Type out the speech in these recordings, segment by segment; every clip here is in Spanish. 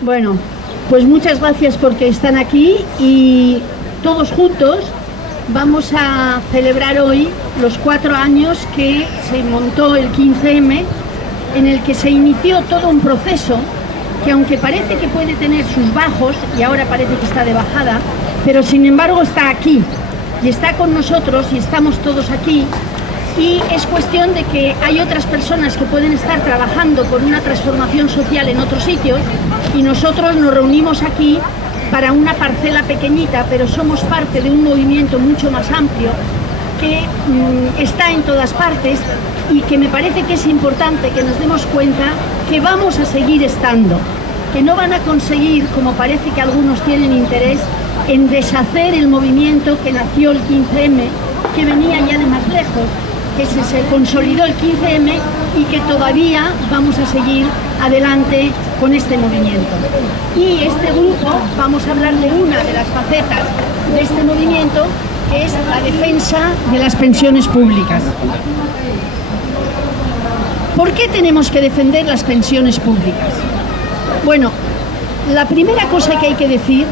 Bueno, pues muchas gracias porque están aquí y todos juntos vamos a celebrar hoy los 4 años que se montó el 15M, en el que se inició todo un proceso que, aunque parece que puede tener sus bajos y ahora parece que está de bajada, pero sin embargo está aquí y está con nosotros y estamos todos aquí. Y es cuestión de que hay otras personas que pueden estar trabajando por una transformación social en otros sitios y nosotros nos reunimos aquí para una parcela pequeñita, pero somos parte de un movimiento mucho más amplio que está en todas partes y que me parece que es importante que nos demos cuenta que vamos a seguir estando, que no van a conseguir, como parece que algunos tienen interés, en deshacer el movimiento que nació el 15M, que venía ya de más lejos, que se consolidó el 15M y que todavía vamos a seguir adelante con este movimiento. Y este grupo, vamos a hablar de una de las facetas de este movimiento, que es la defensa de las pensiones públicas. ¿Por qué tenemos que defender las pensiones públicas? Bueno, la primera cosa que hay que decir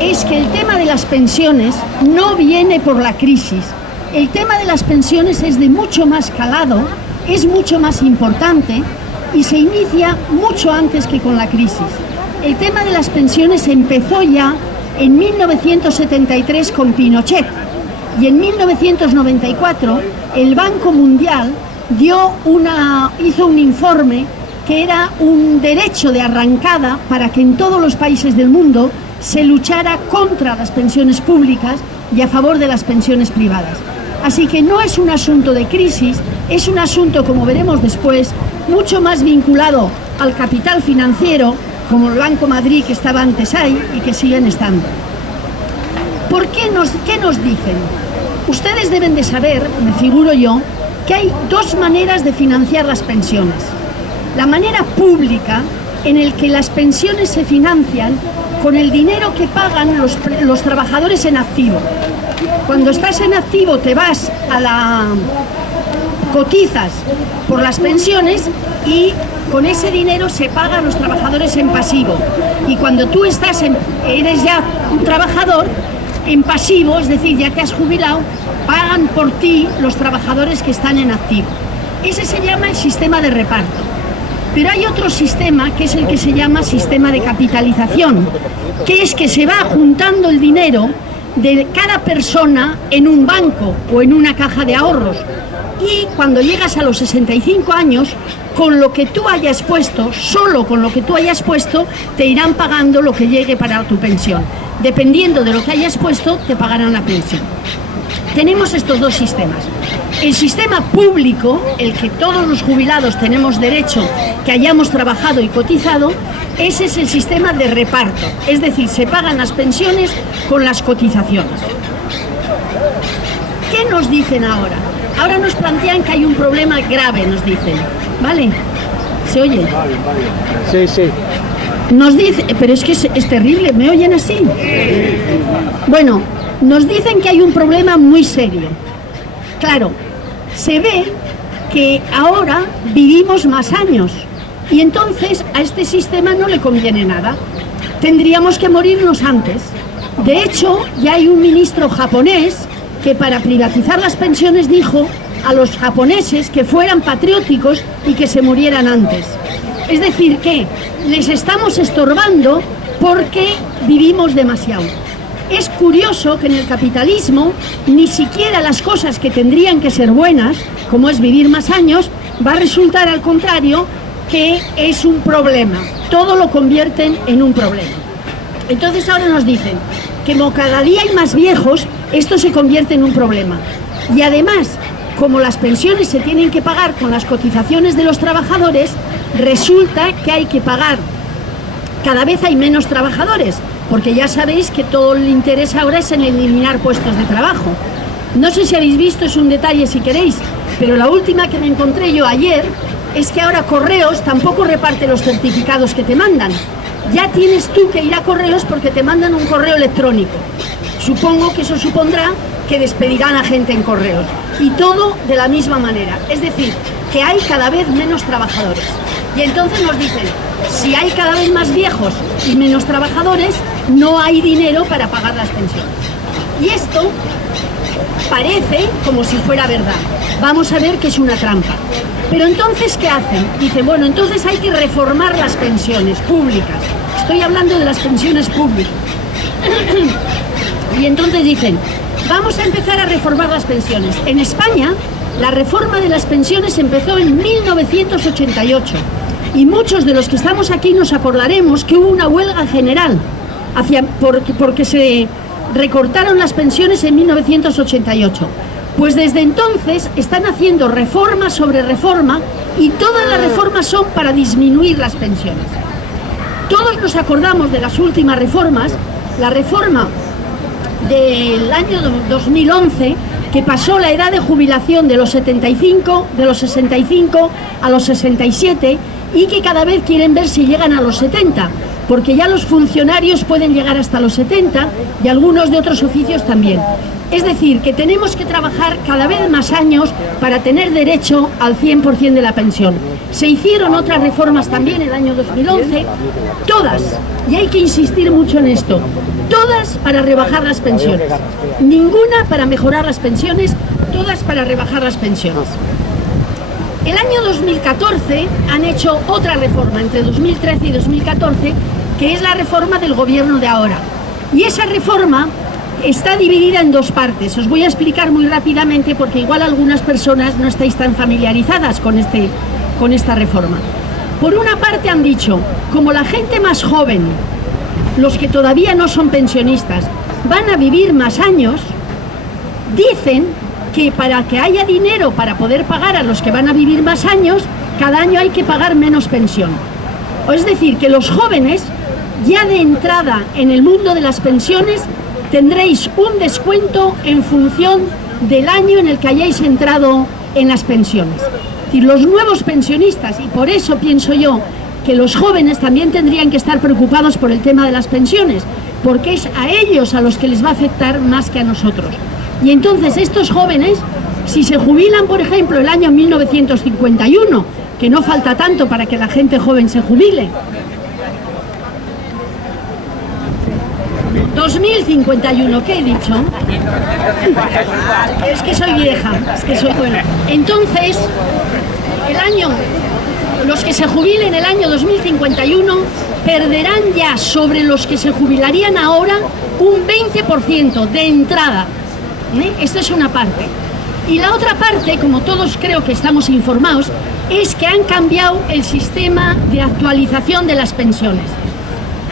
es que el tema de las pensiones no viene por la crisis. El tema de las pensiones es de mucho más calado, es mucho más importante y se inicia mucho antes que con la crisis. El tema de las pensiones empezó ya en 1973 con Pinochet y en 1994 el Banco Mundial hizo un informe que era un derecho de arrancada para que en todos los países del mundo se luchara contra las pensiones públicas y a favor de las pensiones privadas. Así que no es un asunto de crisis, es un asunto, como veremos después, mucho más vinculado al capital financiero, como el Banco Madrid, que estaba antes ahí y que siguen estando. ¿Qué nos dicen? Ustedes deben de saber, me figuro yo, que hay dos maneras de financiar las pensiones. La manera pública, en el que las pensiones se financian con el dinero que pagan los trabajadores en activo. Cuando estás en activo te vas cotizas por las pensiones y con ese dinero se pagan los trabajadores en pasivo. Y cuando tú eres ya un trabajador en pasivo, es decir, ya te has jubilado, pagan por ti los trabajadores que están en activo. Ese se llama el sistema de reparto. Pero hay otro sistema que es el que se llama sistema de capitalización, que es que se va juntando el dinero de cada persona en un banco o en una caja de ahorros y cuando llegas a los 65 años, con lo que tú hayas puesto, solo con lo que tú hayas puesto, te irán pagando lo que llegue para tu pensión. Dependiendo de lo que hayas puesto, te pagarán la pensión. Tenemos estos dos sistemas. El sistema público, el que todos los jubilados tenemos derecho, que hayamos trabajado y cotizado, ese es el sistema de reparto, es decir, se pagan las pensiones con las cotizaciones. ¿Qué nos dicen ahora? Ahora nos plantean que hay un problema grave, nos dicen, ¿vale? ¿Se oye? Sí, sí. Nos dice, pero es que es terrible, ¿me oyen así? Bueno, nos dicen que hay un problema muy serio. Claro, se ve que ahora vivimos más años y entonces a este sistema no le conviene nada. Tendríamos que morirnos antes. De hecho, ya hay un ministro japonés que para privatizar las pensiones dijo a los japoneses que fueran patrióticos y que se murieran antes. Es decir, que les estamos estorbando porque vivimos demasiado. Es curioso que en el capitalismo ni siquiera las cosas que tendrían que ser buenas, como es vivir más años, va a resultar al contrario que es un problema. Todo lo convierten en un problema. Entonces ahora nos dicen que como cada día hay más viejos, esto se convierte en un problema. Y además, como las pensiones se tienen que pagar con las cotizaciones de los trabajadores, resulta que hay que pagar. Cada vez hay menos trabajadores, porque ya sabéis que todo el interés ahora es en eliminar puestos de trabajo. No sé si habéis visto, es un detalle si queréis, pero la última que me encontré yo ayer es que ahora Correos tampoco reparte los certificados que te mandan. Ya tienes tú que ir a Correos porque te mandan un correo electrónico. Supongo que eso supondrá que despedirán a gente en Correos. Y todo de la misma manera. Es decir, que hay cada vez menos trabajadores. Y entonces nos dicen, si hay cada vez más viejos y menos trabajadores, no hay dinero para pagar las pensiones. Y esto parece como si fuera verdad. Vamos a ver que es una trampa. Pero entonces, ¿qué hacen? Dicen, bueno, entonces hay que reformar las pensiones públicas. Estoy hablando de las pensiones públicas. Y entonces dicen, vamos a empezar a reformar las pensiones. En España, la reforma de las pensiones empezó en 1988. Y muchos de los que estamos aquí nos acordaremos que hubo una huelga general porque se recortaron las pensiones en 1988. Pues desde entonces están haciendo reforma sobre reforma y todas las reformas son para disminuir las pensiones. Todos nos acordamos de las últimas reformas, la reforma del año 2011, que pasó la edad de jubilación de los 65 a los 67 y que cada vez quieren ver si llegan a los 70, porque ya los funcionarios pueden llegar hasta los 70 y algunos de otros oficios también. Es decir, que tenemos que trabajar cada vez más años para tener derecho al 100% de la pensión. Se hicieron otras reformas también en el año 2011, todas, y hay que insistir mucho en esto, todas para rebajar las pensiones. Ninguna para mejorar las pensiones, todas para rebajar las pensiones. El año 2014 han hecho otra reforma, entre 2013 y 2014, que es la reforma del gobierno de ahora. Y esa reforma está dividida en dos partes. Os voy a explicar muy rápidamente porque igual algunas personas no estáis tan familiarizadas con esta reforma. Por una parte han dicho, como la gente más joven, los que todavía no son pensionistas, van a vivir más años, dicen que para que haya dinero para poder pagar a los que van a vivir más años, cada año hay que pagar menos pensión. Es decir, que los jóvenes, ya de entrada en el mundo de las pensiones, tendréis un descuento en función del año en el que hayáis entrado en las pensiones. Es decir, los nuevos pensionistas, y por eso pienso yo que los jóvenes también tendrían que estar preocupados por el tema de las pensiones, porque es a ellos a los que les va a afectar más que a nosotros. Y entonces estos jóvenes, si se jubilan, por ejemplo, el año 1951, que no falta tanto para que la gente joven se jubile, 2051, ¿qué he dicho? Es que soy vieja, bueno. Entonces, los que se jubilen el año 2051 perderán ya sobre los que se jubilarían ahora un 20% de entrada. Esta es una parte. Y la otra parte, como todos creo que estamos informados, es que han cambiado el sistema de actualización de las pensiones.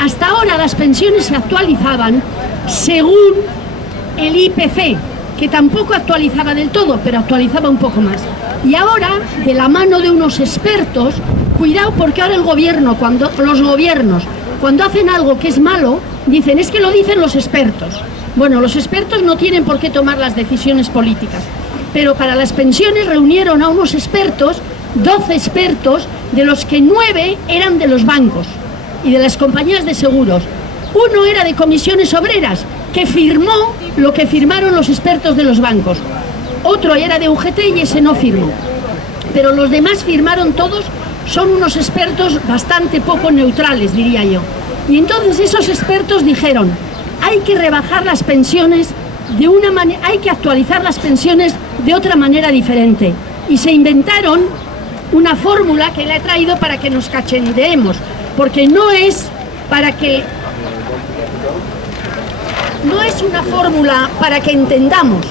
Hasta ahora las pensiones se actualizaban según el IPC, que tampoco actualizaba del todo, pero actualizaba un poco más. Y ahora, de la mano de unos expertos, cuidado porque ahora los gobiernos, cuando hacen algo que es malo, dicen, es que lo dicen los expertos. Bueno, los expertos no tienen por qué tomar las decisiones políticas, pero para las pensiones reunieron a unos expertos, 12 expertos, de los que 9 eran de los bancos y de las compañías de seguros. Uno era de Comisiones Obreras, que firmó lo que firmaron los expertos de los bancos. Otro era de UGT y ese no firmó. Pero los demás firmaron todos, son unos expertos bastante poco neutrales, diría yo. Y entonces esos expertos dijeron, hay que rebajar las pensiones de una manera, hay que actualizar las pensiones de otra manera diferente. Y se inventaron una fórmula que le he traído para que nos cachondeemos, porque no es una fórmula para que entendamos,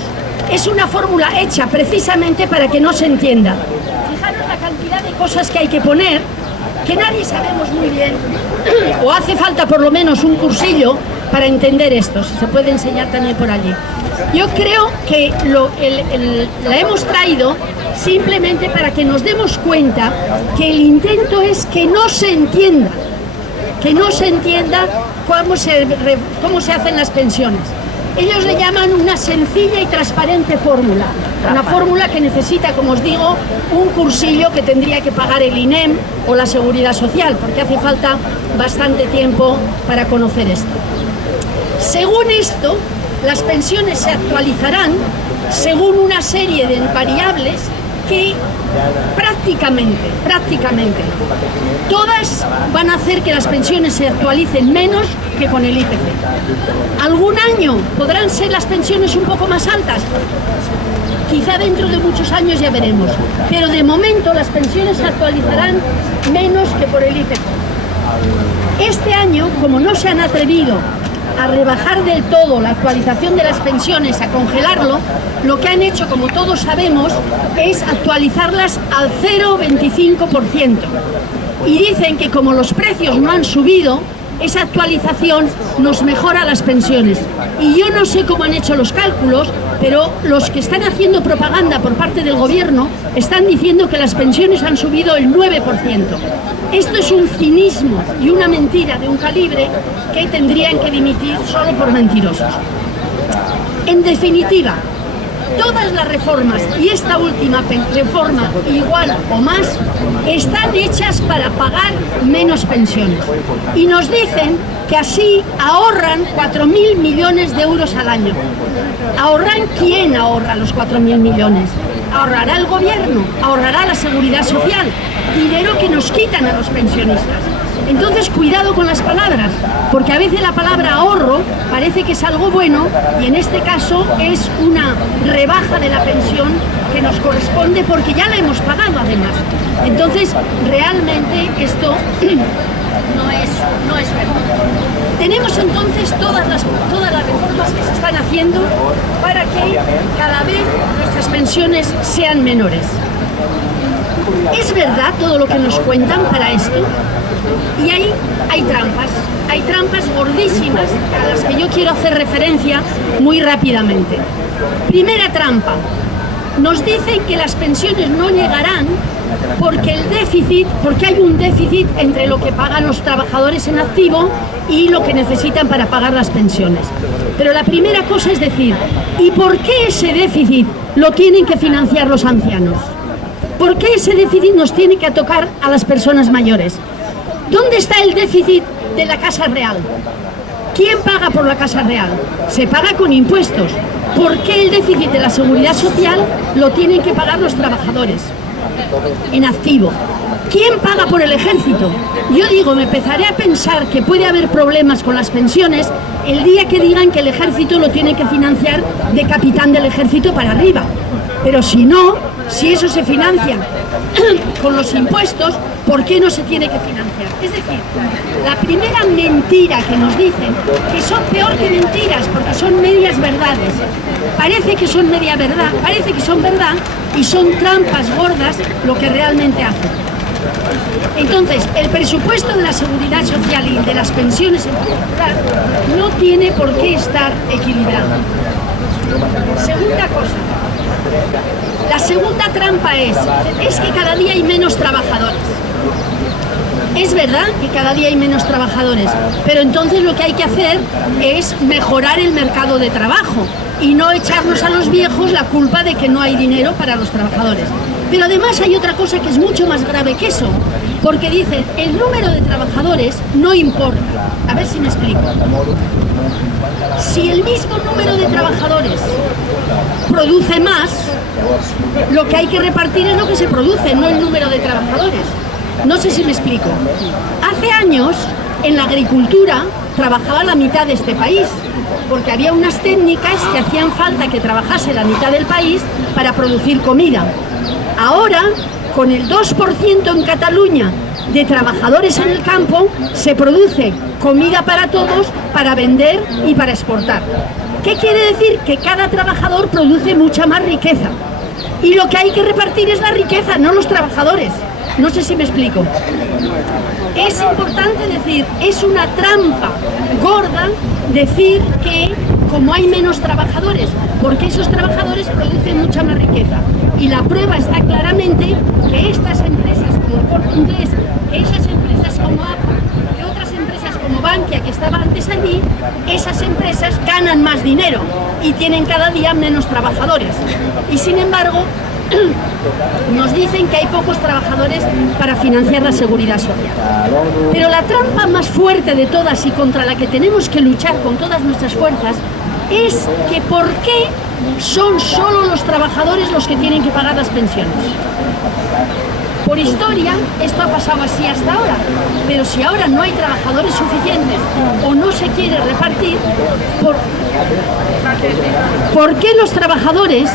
es una fórmula hecha precisamente para que no se entienda. Fijaros la cantidad de cosas que hay que poner, que nadie sabemos muy bien, o hace falta por lo menos un cursillo para entender esto, si se puede enseñar también por allí. Yo creo que la hemos traído simplemente para que nos demos cuenta que el intento es que no se entienda cómo se hacen las pensiones. Ellos le llaman una sencilla y transparente fórmula, una fórmula que necesita, como os digo, un cursillo que tendría que pagar el INEM o la Seguridad Social, porque hace falta bastante tiempo para conocer esto. Según esto, las pensiones se actualizarán según una serie de variables que prácticamente todas van a hacer que las pensiones se actualicen menos que con el IPC. ¿Algún año podrán ser las pensiones un poco más altas? Quizá dentro de muchos años ya veremos, pero de momento las pensiones se actualizarán menos que por el IPC. Este año, como no se han atrevido a rebajar del todo la actualización de las pensiones, a congelarlo, lo que han hecho, como todos sabemos, es actualizarlas al 0,25%. Y dicen que como los precios no han subido, esa actualización nos mejora las pensiones. Y yo no sé cómo han hecho los cálculos, pero los que están haciendo propaganda por parte del gobierno están diciendo que las pensiones han subido el 9%. Esto es un cinismo y una mentira de un calibre que tendrían que dimitir solo por mentirosos. En definitiva, todas las reformas, y esta última reforma igual o más, están hechas para pagar menos pensiones. Y nos dicen que así ahorran 4.000 millones de euros al año. ¿Ahorran quién ahorra los 4.000 millones? Ahorrará el gobierno, ahorrará la seguridad social, dinero que nos quitan a los pensionistas. Entonces, cuidado con las palabras, porque a veces la palabra ahorro parece que es algo bueno y en este caso es una rebaja de la pensión que nos corresponde porque ya la hemos pagado además. Entonces, realmente esto no es verdad. Tenemos entonces todas las reformas que se están haciendo para que cada vez nuestras pensiones sean menores. ¿Es verdad todo lo que nos cuentan para esto? Y ahí hay trampas gordísimas a las que yo quiero hacer referencia muy rápidamente. Primera trampa, nos dicen que las pensiones no llegarán porque hay un déficit entre lo que pagan los trabajadores en activo y lo que necesitan para pagar las pensiones. Pero la primera cosa es decir, ¿y por qué ese déficit lo tienen que financiar los ancianos? ¿Por qué ese déficit nos tiene que tocar a las personas mayores? ¿Dónde está el déficit de la Casa Real? ¿Quién paga por la Casa Real? Se paga con impuestos. ¿Por qué el déficit de la Seguridad Social lo tienen que pagar los trabajadores en activo? ¿Quién paga por el ejército? Yo digo, me empezaré a pensar que puede haber problemas con las pensiones el día que digan que el ejército lo tiene que financiar de capitán del ejército para arriba. Pero si no, si eso se financia con los impuestos, ¿por qué no se tiene que financiar? Es decir, la primera mentira que nos dicen, que son peor que mentiras, porque son medias verdades, parece que son media verdad, parece que son verdad y son trampas gordas lo que realmente hacen. Entonces, el presupuesto de la Seguridad Social y de las pensiones en particular no tiene por qué estar equilibrado. Segunda cosa. La segunda trampa es que cada día hay menos trabajadores. Es verdad que cada día hay menos trabajadores, pero entonces lo que hay que hacer es mejorar el mercado de trabajo y no echarnos a los viejos la culpa de que no hay dinero para los trabajadores. Pero además hay otra cosa que es mucho más grave que eso, porque dicen, el número de trabajadores no importa. A ver si me explico. Si el mismo número de trabajadores produce más, lo que hay que repartir es lo que se produce, no el número de trabajadores. No sé si me explico. Hace años, en la agricultura, trabajaba la mitad de este país, porque había unas técnicas que hacían falta que trabajase la mitad del país para producir comida. Ahora, con el 2% en Cataluña de trabajadores en el campo, se produce comida para todos, para vender y para exportar. ¿Qué quiere decir? Que cada trabajador produce mucha más riqueza. Y lo que hay que repartir es la riqueza, no los trabajadores. No sé si me explico. Es importante decir, es una trampa gorda decir que como hay menos trabajadores, porque esos trabajadores producen mucha más riqueza. Y la prueba está claramente que estas empresas como el Corte Inglés, esas empresas como Apple y otras empresas como Bankia, que estaba antes allí, esas empresas ganan más dinero y tienen cada día menos trabajadores. Y sin embargo, nos dicen que hay pocos trabajadores para financiar la seguridad social. Pero la trampa más fuerte de todas y contra la que tenemos que luchar con todas nuestras fuerzas es que ¿por qué son solo los trabajadores los que tienen que pagar las pensiones. Por historia, esto ha pasado así hasta ahora, pero si ahora no hay trabajadores suficientes o no se quiere repartir, ¿por qué los trabajadores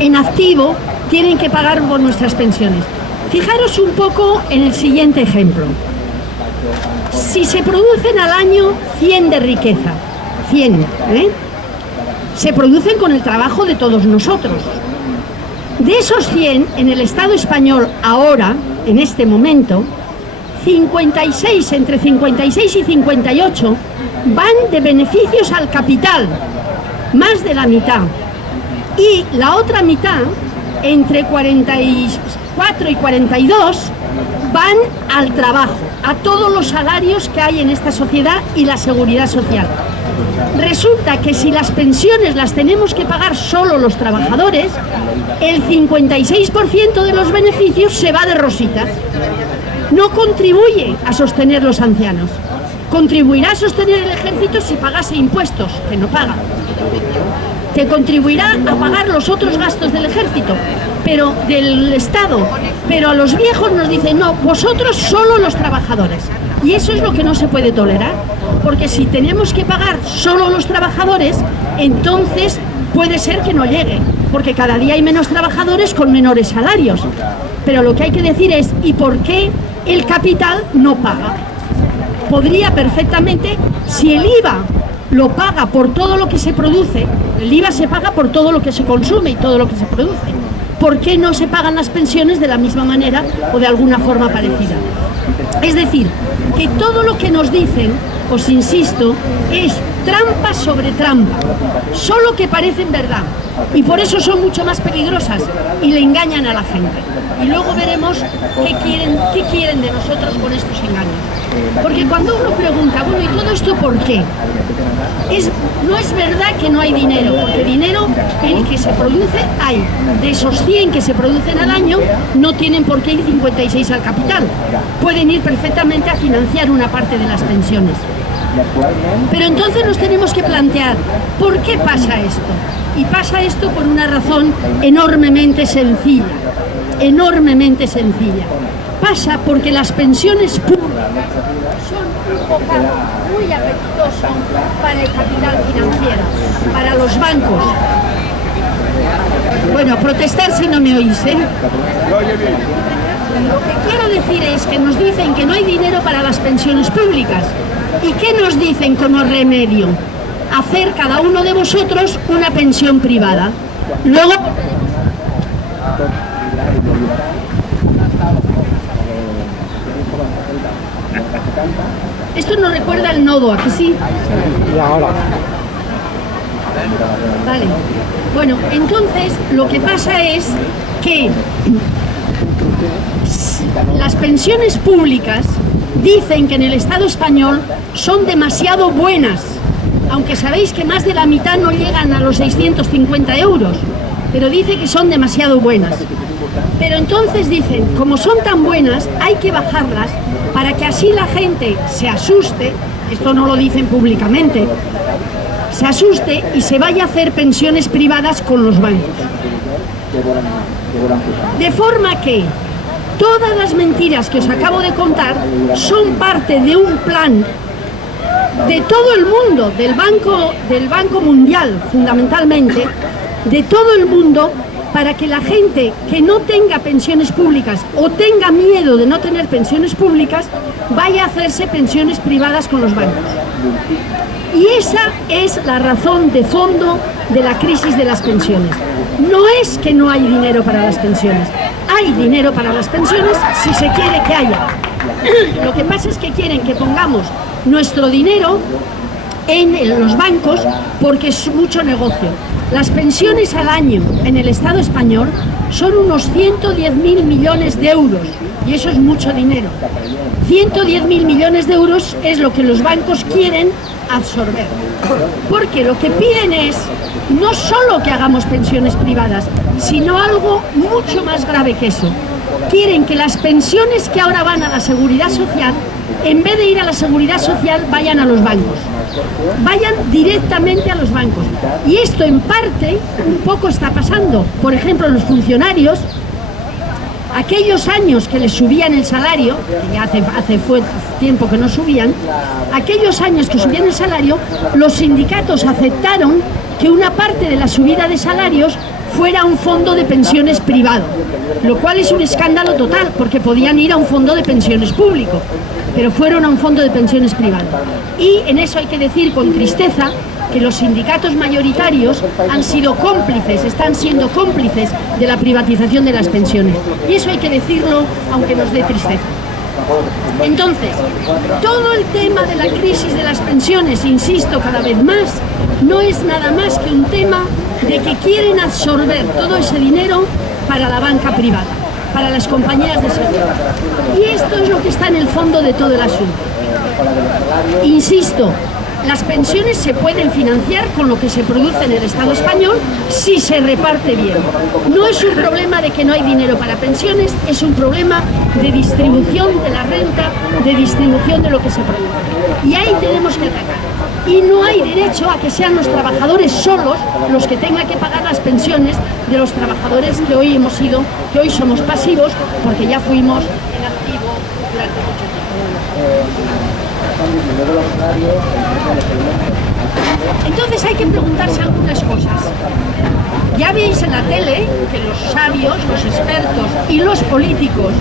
en activo tienen que pagar por nuestras pensiones? Fijaros un poco en el siguiente ejemplo. Si se producen al año 100 de riqueza, 100, se producen con el trabajo de todos nosotros. De esos 100, en el Estado español ahora, en este momento, 56, entre 56 y 58, van de beneficios al capital, más de la mitad. Y la otra mitad, entre 44 y 42, van al trabajo, a todos los salarios que hay en esta sociedad y la seguridad social. Resulta que si las pensiones las tenemos que pagar solo los trabajadores, el 56% de los beneficios se va de rositas. No contribuye a sostener los ancianos. Contribuirá a sostener el ejército si pagase impuestos, que no paga. Te contribuirá a pagar los otros gastos del ejército, pero del Estado. Pero a los viejos nos dicen, no, vosotros solo los trabajadores. Y eso es lo que no se puede tolerar, porque si tenemos que pagar solo los trabajadores, entonces puede ser que no llegue, porque cada día hay menos trabajadores con menores salarios. Pero lo que hay que decir es, ¿y por qué el capital no paga? Podría perfectamente, si el IVA lo paga por todo lo que se produce, el IVA se paga por todo lo que se consume y todo lo que se produce. ¿Por qué no se pagan las pensiones de la misma manera o de alguna forma parecida? Es decir, que todo lo que nos dicen, os insisto, es trampa sobre trampa, solo que parecen verdad, y por eso son mucho más peligrosas y le engañan a la gente. Y luego veremos qué quieren de nosotros con estos engaños. Porque cuando uno pregunta, bueno, ¿y todo esto por qué? No es verdad que no hay dinero, porque dinero, el que se produce, hay. De esos 100 que se producen al año, no tienen por qué ir 56 al capital. Pueden ir perfectamente a financiar una parte de las pensiones. Pero entonces nos tenemos que plantear, ¿por qué pasa esto? Y pasa esto por una razón enormemente sencilla, Pasa porque las pensiones públicas son un bocado muy apetitoso para el capital financiero, para los bancos. Bueno, protestar si no me oís, ¿eh? Lo que quiero decir es que nos dicen que no hay dinero para las pensiones públicas. ¿Y qué nos dicen como remedio? Hacer cada uno de vosotros una pensión privada. Luego... Esto nos recuerda el nodo, ¿a que sí? Y ahora. Vale. Bueno, entonces lo que pasa es que las pensiones públicas dicen que en el Estado español son demasiado buenas, aunque sabéis que más de la mitad no llegan a los 650 euros, pero dice que son demasiado buenas. Pero entonces dicen, como son tan buenas, hay que bajarlas para que así la gente se asuste, esto no lo dicen públicamente, se asuste y se vaya a hacer pensiones privadas con los bancos. De forma que todas las mentiras que os acabo de contar son parte de un plan de todo el mundo, del Banco Mundial fundamentalmente, de todo el mundo, para que la gente que no tenga pensiones públicas o tenga miedo de no tener pensiones públicas vaya a hacerse pensiones privadas con los bancos. Y esa es la razón de fondo de la crisis de las pensiones. No es que no hay dinero para las pensiones. Hay dinero para las pensiones si se quiere que haya. Lo que pasa es que quieren que pongamos nuestro dinero en los bancos porque es mucho negocio. Las pensiones al año en el Estado español son unos 110.000 millones de euros y eso es mucho dinero. 110.000 millones de euros es lo que los bancos quieren absorber, porque lo que piden es no solo que hagamos pensiones privadas, sino algo mucho más grave que eso. Quieren que las pensiones que ahora van a la seguridad social en vez de ir a la seguridad social, vayan a los bancos. Vayan directamente a los bancos. Y esto en parte un poco está pasando. Por ejemplo, los funcionarios, aquellos años que les subían el salario, que ya hace tiempo que no subían, aquellos años que subían el salario, los sindicatos aceptaron que una parte de la subida de salarios fuera un fondo de pensiones privado, lo cual es un escándalo total, porque podían ir a un fondo de pensiones público, pero fueron a un fondo de pensiones privado. Y en eso hay que decir con tristeza que los sindicatos mayoritarios han sido cómplices, están siendo cómplices de la privatización de las pensiones. Y eso hay que decirlo, aunque nos dé tristeza. Entonces, todo el tema de la crisis de las pensiones, insisto cada vez más, no es nada más que un tema de que quieren absorber todo ese dinero para la banca privada, para las compañías de seguros. Y esto es lo que está en el fondo de todo el asunto. Insisto, las pensiones se pueden financiar con lo que se produce en el Estado español si se reparte bien. No es un problema de que no hay dinero para pensiones, es un problema de distribución de la renta, de distribución de lo que se produce. Y ahí tenemos que atacar. Y no hay derecho a que sean los trabajadores solos los que tengan que pagar las pensiones de los trabajadores que hoy hemos sido, que hoy somos pasivos, porque ya fuimos en activo durante mucho tiempo. Entonces hay que preguntarse algunas cosas. Ya veis en la tele que los sabios, los expertos y los políticos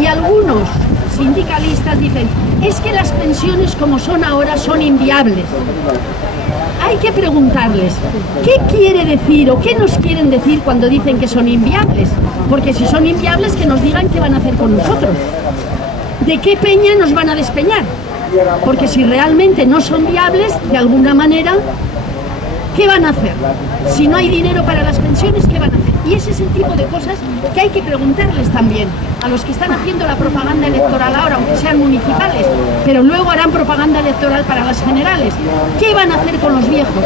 y algunos sindicalistas dicen es que las pensiones como son ahora son inviables. Hay que preguntarles qué quiere decir o qué nos quieren decir cuando dicen que son inviables, porque si son inviables que nos digan qué van a hacer con nosotros, de qué peña nos van a despeñar. Porque si realmente no son viables, de alguna manera, ¿qué van a hacer? Si no hay dinero para las pensiones, ¿qué van a hacer? Y ese es el tipo de cosas que hay que preguntarles también a los que están haciendo la propaganda electoral ahora, aunque sean municipales, pero luego harán propaganda electoral para las generales. ¿Qué van a hacer con los viejos?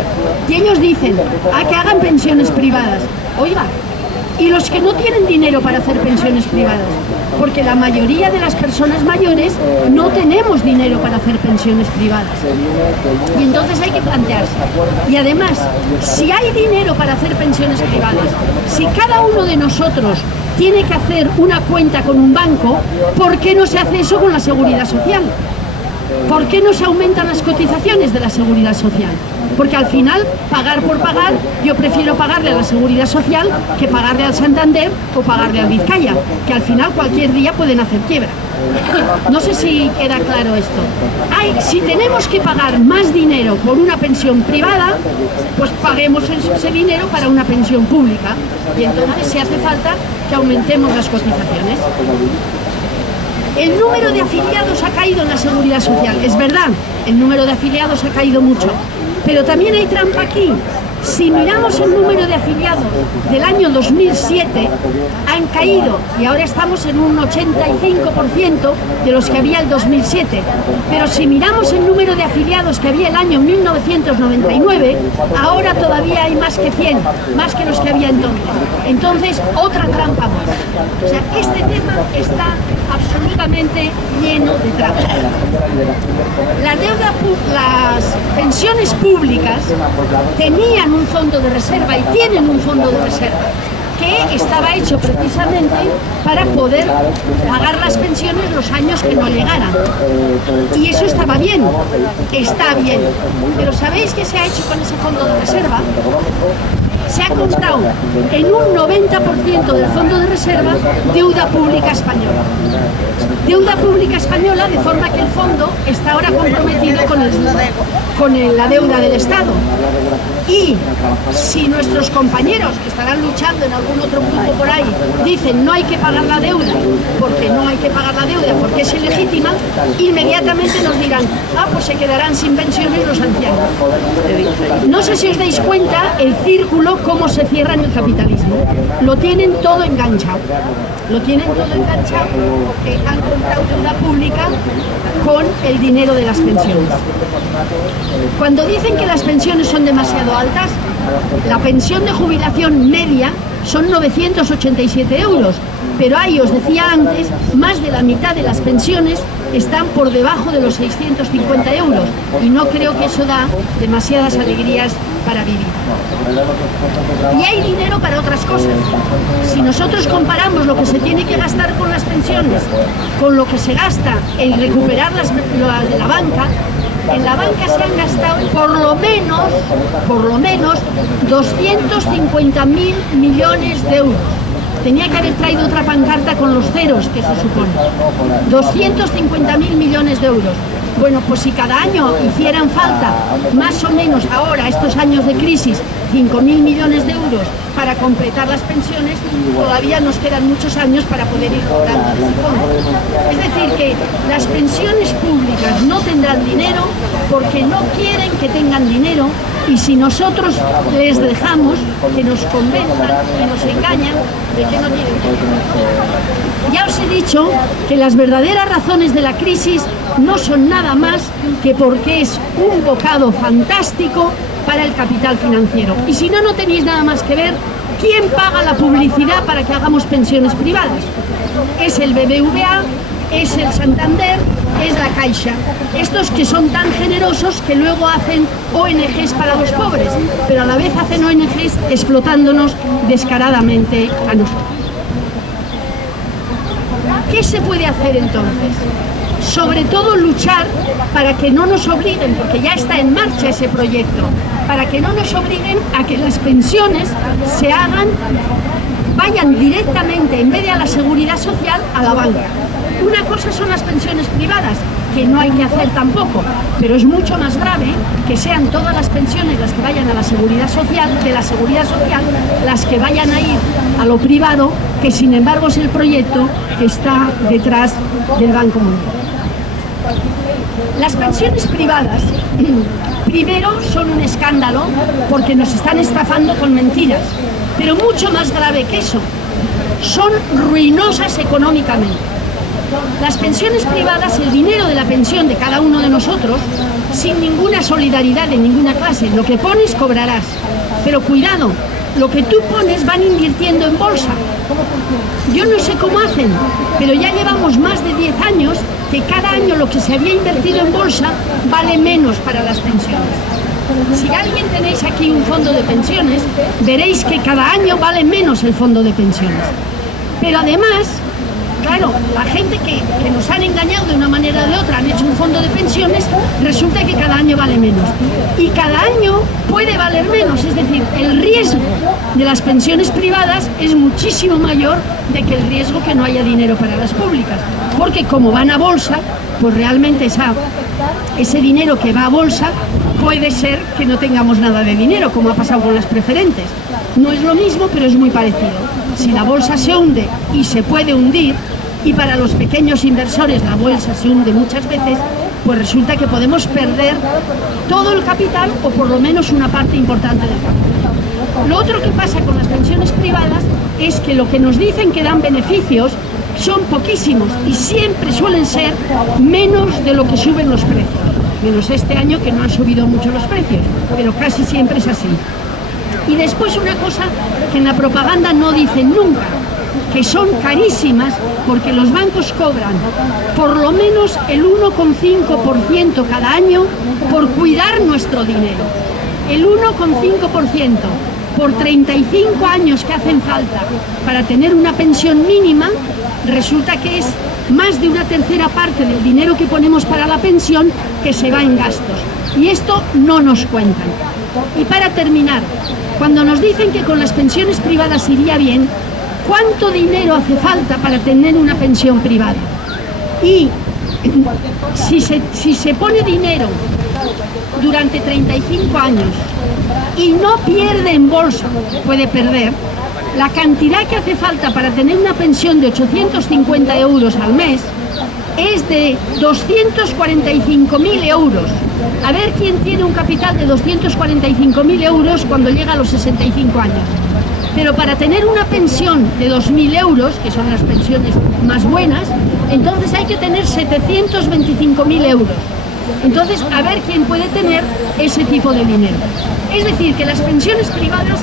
Y ellos dicen, que hagan pensiones privadas. Oiga, y los que no tienen dinero para hacer pensiones privadas, porque la mayoría de las personas mayores no tenemos dinero para hacer pensiones privadas. Y entonces hay que plantearse. Y además, si hay dinero para hacer pensiones privadas, si cada uno de nosotros tiene que hacer una cuenta con un banco, ¿por qué no se hace eso con la Seguridad Social? ¿Por qué no se aumentan las cotizaciones de la Seguridad Social? Porque al final, pagar por pagar, yo prefiero pagarle a la Seguridad Social que pagarle al Santander o pagarle al Vizcaya, que al final cualquier día pueden hacer quiebra. No sé si queda claro esto. Si tenemos que pagar más dinero por una pensión privada, pues paguemos ese dinero para una pensión pública. Y entonces, si hace falta, que aumentemos las cotizaciones. El número de afiliados ha caído en la Seguridad Social, es verdad, el número de afiliados ha caído mucho, pero también hay trampa aquí. Si miramos el número de afiliados del año 2007, han caído y ahora estamos en un 85% de los que había el 2007. Pero si miramos el número de afiliados que había el año 1999, ahora todavía hay más que 100, más que los que había entonces. Entonces, otra trampa más. O sea, este tema está absolutamente lleno de trampas. Las pensiones públicas tenían un fondo de reserva y tienen un fondo de reserva que estaba hecho precisamente para poder pagar las pensiones los años que no llegaran. Y eso estaba bien, está bien. Pero ¿sabéis qué se ha hecho con ese fondo de reserva? Se ha comprado en un 90% del fondo de reserva deuda pública española. Deuda pública española, de forma que el fondo está ahora comprometido con la deuda del Estado. Y si nuestros compañeros que estarán luchando en algún otro grupo por ahí dicen no hay que pagar la deuda porque no hay que pagar la deuda porque es ilegítima, inmediatamente nos dirán pues se quedarán sin pensiones los ancianos. No sé si os dais cuenta el círculo cómo se cierra en el capitalismo. Lo tienen todo enganchado. Lo tienen todo enganchado porque han comprado deuda pública con el dinero de las pensiones. Cuando dicen que las pensiones son demasiado altas, la pensión de jubilación media son 987 euros, pero hay, os decía antes, más de la mitad de las pensiones están por debajo de los 650 euros y no creo que eso da demasiadas alegrías para vivir. Y hay dinero para otras cosas. Si nosotros comparamos lo que se tiene que gastar con las pensiones con lo que se gasta en recuperar la banca, en la banca se han gastado por lo menos 250.000 millones de euros. Tenía que haber traído otra pancarta con los ceros, que se supone. 250.000 millones de euros. Bueno, pues si cada año hicieran falta, más o menos ahora, estos años de crisis, 5.000 millones de euros para completar las pensiones, todavía nos quedan muchos años para poder ir cobrando ese fondo. Es decir, que las pensiones públicas no tendrán dinero porque no quieren que tengan dinero, y si nosotros les dejamos que nos convenzan, que nos engañan de que no tienen dinero. Ya os he dicho que las verdaderas razones de la crisis no son nada más que porque es un bocado fantástico para el capital financiero. Y si no, no tenéis nada más que ver quién paga la publicidad para que hagamos pensiones privadas. Es el BBVA, es el Santander, es la Caixa. Estos que son tan generosos que luego hacen ONGs para los pobres, pero a la vez hacen ONGs explotándonos descaradamente a nosotros. ¿Qué se puede hacer entonces? Sobre todo luchar para que no nos obliguen, porque ya está en marcha ese proyecto, para que no nos obliguen a que las pensiones vayan directamente, en vez de a la seguridad social, a la banca. Una cosa son las pensiones privadas, que no hay que hacer tampoco, pero es mucho más grave que sean todas las pensiones las que vayan a la seguridad social, de la seguridad social, las que vayan a ir a lo privado, que sin embargo es el proyecto que está detrás del Banco Mundial. Las pensiones privadas, primero, son un escándalo porque nos están estafando con mentiras, pero mucho más grave que eso, son ruinosas económicamente. Las pensiones privadas, el dinero de la pensión de cada uno de nosotros, sin ninguna solidaridad de ninguna clase, lo que pones cobrarás, pero cuidado, lo que tú pones van invirtiendo en bolsa. Yo no sé cómo hacen, pero ya llevamos más de 10 años que cada año lo que se había invertido en bolsa vale menos para las pensiones. Si alguien tenéis aquí un fondo de pensiones, veréis que cada año vale menos el fondo de pensiones. Pero además, claro, la gente que nos han engañado de una manera o de otra, han hecho un fondo de pensiones, resulta que cada año vale menos. Y cada año puede valer menos, es decir, el riesgo de las pensiones privadas es muchísimo mayor de que el riesgo que no haya dinero para las públicas. Porque como van a bolsa, pues realmente ese dinero que va a bolsa puede ser que no tengamos nada de dinero, como ha pasado con las preferentes. No es lo mismo, pero es muy parecido. Si la bolsa se hunde y se puede hundir, y para los pequeños inversores la bolsa se hunde muchas veces, pues resulta que podemos perder todo el capital o por lo menos una parte importante del capital. Lo otro que pasa con las pensiones privadas es que lo que nos dicen que dan beneficios son poquísimos y siempre suelen ser menos de lo que suben los precios. Menos este año que no han subido mucho los precios, pero casi siempre es así. Y después una cosa que en la propaganda no dicen nunca, que son carísimas porque los bancos cobran por lo menos el 1,5% cada año por cuidar nuestro dinero. El 1,5% por 35 años que hacen falta para tener una pensión mínima, resulta que es más de una tercera parte del dinero que ponemos para la pensión que se va en gastos. Y esto no nos cuentan. Y para terminar, cuando nos dicen que con las pensiones privadas iría bien, ¿cuánto dinero hace falta para tener una pensión privada? Y si se pone dinero durante 35 años y no pierde en bolsa, puede perder, la cantidad que hace falta para tener una pensión de 850 euros al mes es de 245.000 euros. A ver quién tiene un capital de 245.000 euros cuando llega a los 65 años. Pero para tener una pensión de 2.000 euros, que son las pensiones más buenas, entonces hay que tener 725.000 euros. Entonces, a ver quién puede tener ese tipo de dinero. Es decir, que las pensiones privadas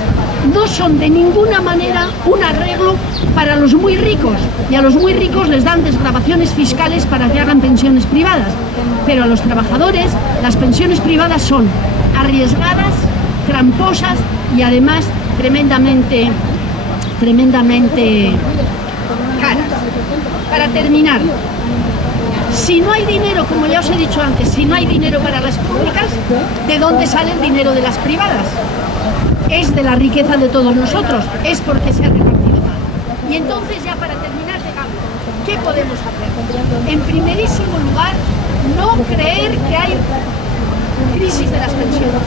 no son de ninguna manera un arreglo para los muy ricos, y a los muy ricos les dan desgravaciones fiscales para que hagan pensiones privadas, pero a los trabajadores las pensiones privadas son arriesgadas, tramposas y además tremendamente caras. Para terminar, si no hay dinero, como ya os he dicho antes, si no hay dinero para las públicas, ¿de dónde sale el dinero de las privadas? Es de la riqueza de todos nosotros, es porque se ha repartido mal. Y entonces, ya para terminar, digamos, ¿qué podemos hacer? En primerísimo lugar, no creer que hay crisis de las pensiones,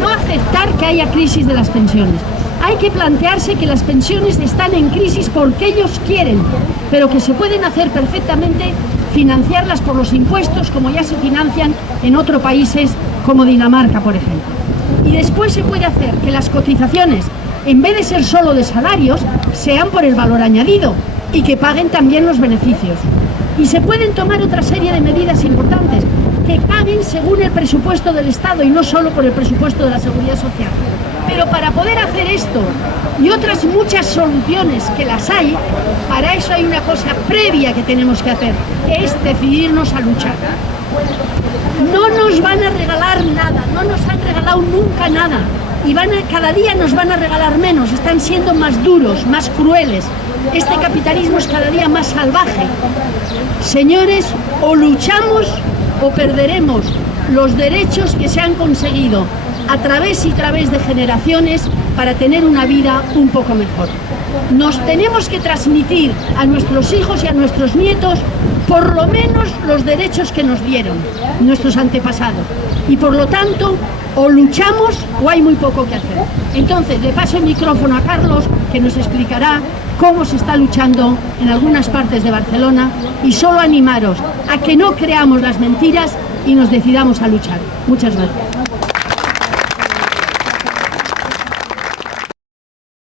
no aceptar que haya crisis de las pensiones. Hay que plantearse que las pensiones están en crisis porque ellos quieren, pero que se pueden hacer perfectamente, financiarlas por los impuestos, como ya se financian en otros países como Dinamarca, por ejemplo. Y después se puede hacer que las cotizaciones, en vez de ser solo de salarios, sean por el valor añadido y que paguen también los beneficios. Y se pueden tomar otra serie de medidas importantes, que paguen según el presupuesto del Estado y no solo por el presupuesto de la Seguridad Social. Pero para poder hacer esto y otras muchas soluciones que las hay, para eso hay una cosa previa que tenemos que hacer, es decidirnos a luchar. No nos van a regalar nada, no nos han regalado nunca nada, y cada día nos van a regalar menos, están siendo más duros, más crueles. Este capitalismo es cada día más salvaje. Señores, o luchamos o perderemos los derechos que se han conseguido a través de generaciones para tener una vida un poco mejor. Nos tenemos que transmitir a nuestros hijos y a nuestros nietos por lo menos los derechos que nos dieron nuestros antepasados, y por lo tanto o luchamos o hay muy poco que hacer. Entonces le paso el micrófono a Carlos, que nos explicará cómo se está luchando en algunas partes de Barcelona, y solo animaros a que no creamos las mentiras y nos decidamos a luchar. Muchas gracias.